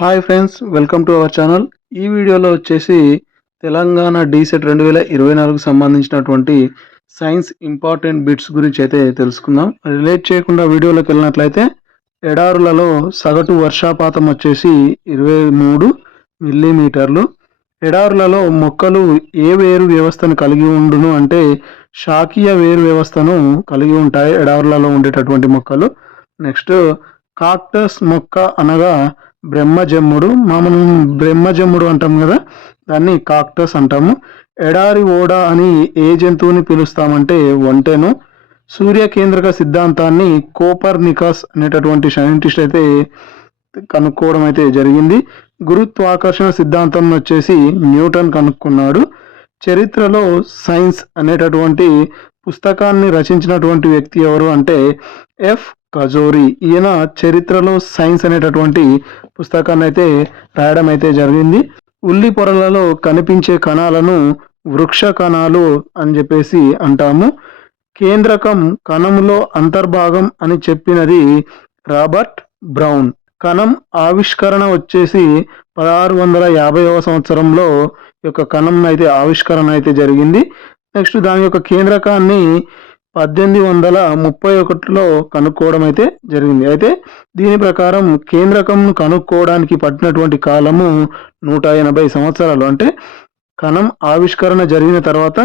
Hi friends, welcome to our channel. ఈ వీడియోలో వచ్చేసి తెలంగాణ డీసెట్ 2024కు సంబంధించినటువంటి సైన్స్ ఇంపార్టెంట్ బిట్స్ గురించి అయితే తెలుసుకుందాం. రిలేట్ చేయకుండా వీడియోలోకి వెళ్ళినట్లయితే ఎడారులలో సగటు వర్షపాతం వచ్చేసి 23 మిల్లీమీటర్లు. ఎడారులలో మొక్కలు ఏ వేరు వ్యవస్థను కలిగి ఉండును అంటే శాఖీయ వేరు వ్యవస్థను కలిగి ఉంటాయి ఎడారులలో ఉండేటటువంటి మొక్కలు. నెక్స్ట్, కాక్టస్ మొక్క అనగా బ్రహ్మజమ్ముడు. మనం బ్రహ్మజమ్ముడు అంటాం కదా, దాన్ని కాక్టస్ అంటాము. ఎడారి ఓడ అని ఏ జంతువుని పిలుస్తామంటే ఒంటెను. సూర్య కేంద్రక సిద్ధాంతాన్ని కోపర్నికస్ అనేటటువంటి సైంటిస్ట్ అయితే కనుక్కోవడం అయితే జరిగింది. గురుత్వాకర్షణ సిద్ధాంతం వచ్చేసి న్యూటన్ కనుక్కున్నాడు. చరిత్రలో సైన్స్ అనేటటువంటి పుస్తకాన్ని రచించినటువంటి వ్యక్తి ఎవరు అంటే ఎఫ్ కజోరి. ఈయన చరిత్రలో సైన్స్ అనేటటువంటి పుస్తకాన్ని అయితే రాయడం అయితే జరిగింది. ఉల్లి పొరలలో కనిపించే కణాలను వృక్ష కణాలు అని చెప్పేసి అంటాము. కేంద్రకం కణంలో అంతర్భాగం అని చెప్పినది రాబర్ట్ బ్రౌన్. కణం ఆవిష్కరణ వచ్చేసి 1650వ సంవత్సరంలో యొక్క కణం అయితే ఆవిష్కరణ అయితే జరిగింది. నెక్స్ట్, దాని యొక్క కేంద్రకాన్ని 1831లో కనుక్కోవడం అయితే జరిగింది. అయితే దీని ప్రకారం కేంద్రకంను కనుక్కోవడానికి పట్టినటువంటి కాలము 180 సంవత్సరాలు. అంటే కణం ఆవిష్కరణ జరిగిన తర్వాత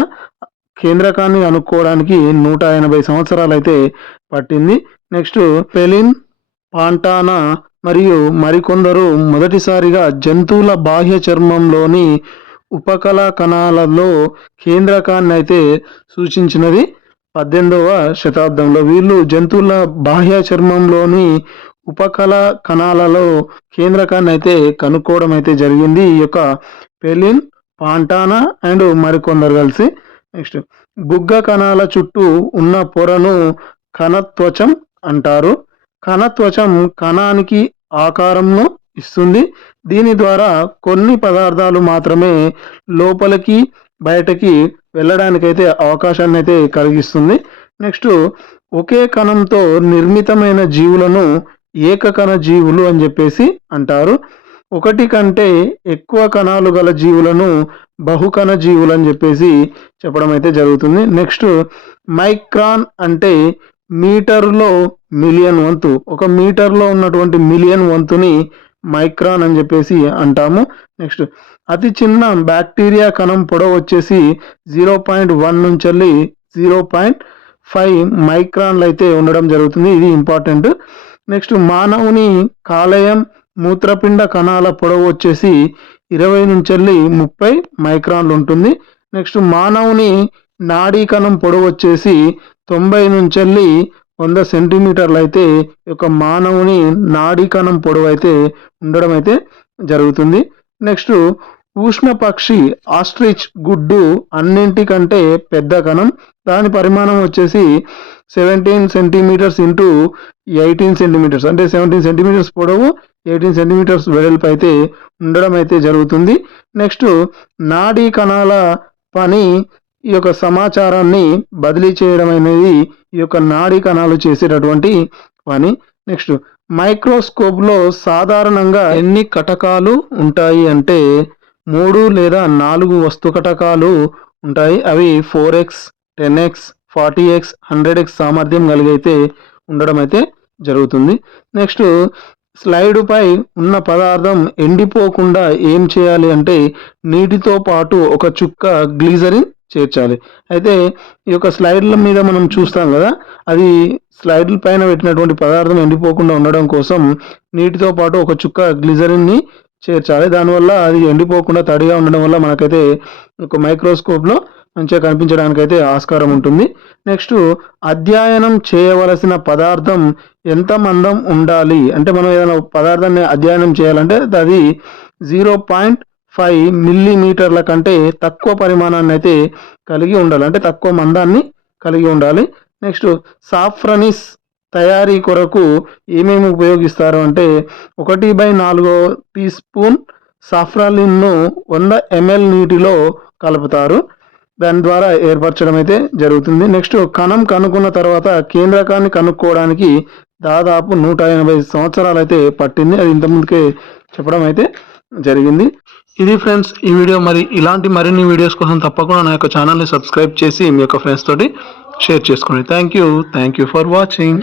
కేంద్రకాన్ని కనుక్కోవడానికి 180 సంవత్సరాలు అయితే పట్టింది. నెక్స్ట్, పెలిన్, పాంటానా మరియు మరికొందరు మొదటిసారిగా జంతువుల బాహ్య చర్మంలోని ఉపకళ కణాలలో కేంద్రకాన్ని అయితే సూచించినది 18వ శతాబ్దంలో. వీళ్ళు జంతువుల బాహ్య చర్మంలోని ఉపకళ కణాలలో కేంద్రకాన్ని అయితే కనుక్కోవడం అయితే జరిగింది ఈ యొక్క పెలిన్, పాంటానా అండ్ మరికొందరు కలిసి. నెక్స్ట్, బుగ్గ కణాల చుట్టూ ఉన్న పొరను కణత్వచం అంటారు. కణత్వచం కణానికి ఆకారంను ఇస్తుంది. దీని ద్వారా కొన్ని పదార్థాలు మాత్రమే లోపలికి బయటకి వెళ్ళడానికైతే అవకాశాన్ని అయితే కలిగిస్తుంది. నెక్స్ట్, ఒకే కణంతో నిర్మితమైన జీవులను ఏకకణ జీవులు అని చెప్పేసి అంటారు. ఒకటి కంటే ఎక్కువ కణాలు గల జీవులను బహుకణ జీవులు అని చెప్పేసి చెప్పడం అయితే జరుగుతుంది. నెక్స్ట్, మైక్రాన్ అంటే మీటరులో మిలియన్ వంతు. ఒక మీటర్లో ఉన్నటువంటి మిలియన్ వంతుని మైక్రాన్ అని చెప్పేసి అంటాము. నెక్స్ట్, అతి చిన్న బ్యాక్టీరియా కణం పొడవు వచ్చేసి 0.1 నుంచి 0.5 మైక్రాన్లు అయితే ఉండడం జరుగుతుంది. ఇది ఇంపార్టెంట్. నెక్స్ట్, మానవుని కాలేయం మూత్రపిండ కణాల పొడవు వచ్చేసి 20 నుంచి 30 మైక్రాన్లు ఉంటుంది. నెక్స్ట్, మానవుని నాడీ కణం పొడవు వచ్చేసి 90 నుంచి 100 సెంటీమీటర్లు అయితే యొక్క మానవుని నాడీ కణం పొడవు అయితే ఉండడం అయితే జరుగుతుంది. నెక్స్ట్, ఉష్ణ పక్షి ఆస్ట్రిచ్ గుడ్డు అన్నింటికంటే పెద్ద కణం. దాని పరిమాణం వచ్చేసి 17 సెంటీమీటర్స్ ఇంటూ 18 సెంటీమీటర్స్, అంటే 17 సెంటీమీటర్స్ పొడవు, 18 సెంటీమీటర్స్ వెడల్పు అయితే ఉండడం అయితే జరుగుతుంది. నెక్స్ట్, నాడీ కణాల పని ఈ యొక్క సమాచారాన్ని బదిలీ చేయడం అనేది ఈ యొక్క నాడీ కణాలు చేసేటటువంటి పని. నెక్స్ట్, మైక్రోస్కోప్లో సాధారణంగా ఎన్ని కటకాలు ఉంటాయి అంటే 3 లేదా 4 వస్తు కటకాలు ఉంటాయి. అవి 4x, 10x, 40x, 100x సామర్థ్యం కలిగైతే ఉండడం అయితే జరుగుతుంది. నెక్స్ట్, స్లైడ్ పై ఉన్న పదార్థం ఎండిపోకుండా ఏం చేయాలి అంటే నీటితో పాటు ఒక చుక్క గ్లిజరిన్ చేర్చాలి. అయితే ఈ యొక్క స్లైడ్ల మీద మనం చూస్తాం కదా, అది స్లైడ్ల పైన పెట్టినటువంటి పదార్థం ఎండిపోకుండా ఉండడం కోసం నీటితో పాటు ఒక చుక్క గ్లిజరిన్ని చేర్చాలి. దానివల్ల అది ఎండిపోకుండా తడిగా ఉండడం వల్ల మనకైతే ఒక మైక్రోస్కోప్లో మంచిగా కనిపించడానికైతే ఆస్కారం ఉంటుంది. నెక్స్ట్, అధ్యయనం చేయవలసిన పదార్థం ఎంత మందం ఉండాలి అంటే, మనం ఏదైనా పదార్థాన్ని అధ్యయనం చేయాలంటే అది 0.5 మిల్లీమీటర్ల కంటే తక్కువ పరిమాణాన్ని అయితే కలిగి ఉండాలి, అంటే తక్కువ మందాన్ని కలిగి ఉండాలి. నెక్స్ట్, సాఫ్రనిస్ తయారీ కొరకు ఏమేమి ఉపయోగిస్తారు అంటే 1/4 టీ స్పూన్ సాఫ్రాలిన్ను 100 ml నీటిలో కలుపుతారు. దాని ద్వారా ఏర్పరచడం అయితే జరుగుతుంది. నెక్స్ట్, కణం కనుక్కున్న తర్వాత కేంద్రకాన్ని కనుక్కోవడానికి దాదాపు 180 సంవత్సరాలు అయితే పట్టింది. అది ఇంతకుముందుకే చెప్పడం అయితే జరిగింది. ఇది ఫ్రెండ్స్ ఈ వీడియో. మరి ఇలాంటి మరిన్ని వీడియోస్ కోసం తప్పకుండా నా యొక్క ఛానల్ని సబ్స్క్రైబ్ చేసి మీ యొక్క ఫ్రెండ్స్ తోటి షేర్ చేసుకోండి. Thank you for watching.